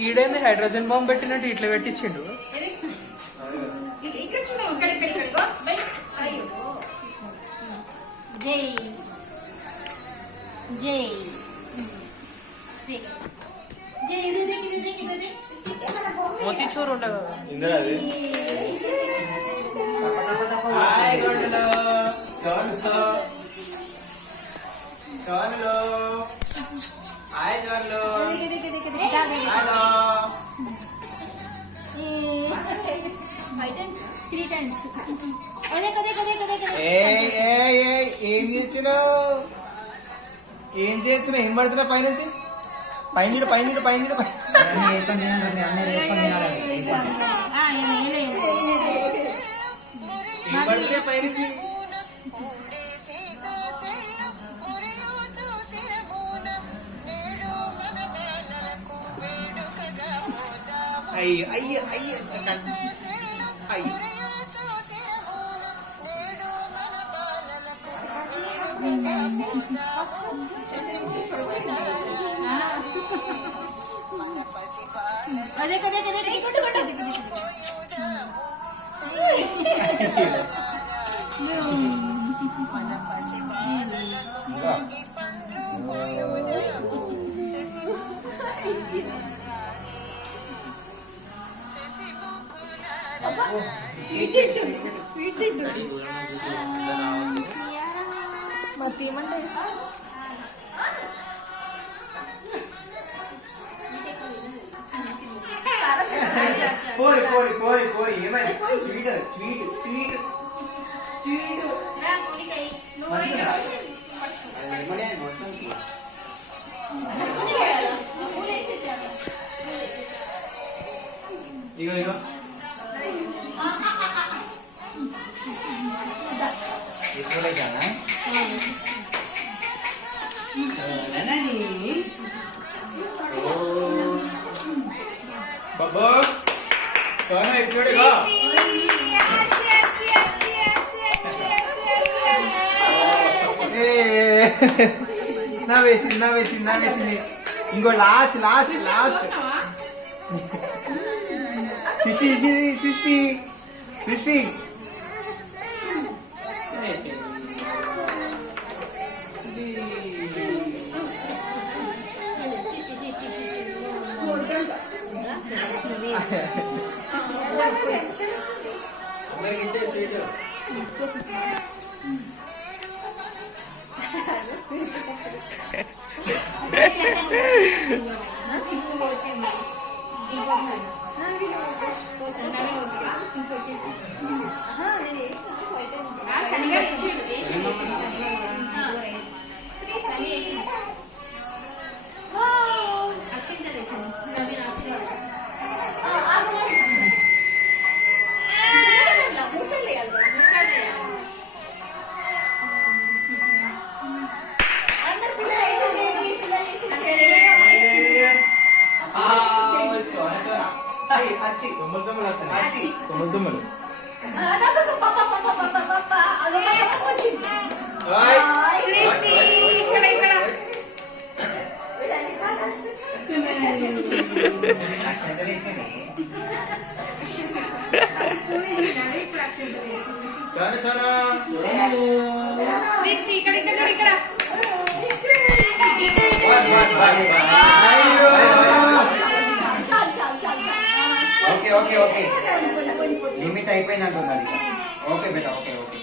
ఈడేంది hydrogen bomb పెట్టినట్టు ఇట్లా పెట్టించిండు. మోతీచూరు ఉండే కదా ఏం చేస్తున్నావు? ఏం పడుతున్నా పైనుంచి? పైన పైన పైన ఏం పడుతున్నా పైనుంచి? అయ్యి అయ్యి అయ్యి అయ్యి అదే కదే కదే పోరి పోరి పోరి పోరి ఏమైంది? స్వీట్ స్వీట్ స్వీట్ స్వీట్ ఇగో ఇగో బాబా సోనా ఇప్పుడే గా నా వేసింది ఇంకో లాచ్ లాచ్ లాచ్ 50 కొమ్మలు సృష్టి ఇక్కడ ఇక్కడ ఇక్కడ ఓకే ఓకే ఓకే లిమిట్ అయిపోయింది అంటున్నారు. ఓకే బేటా ఓకే ఓకే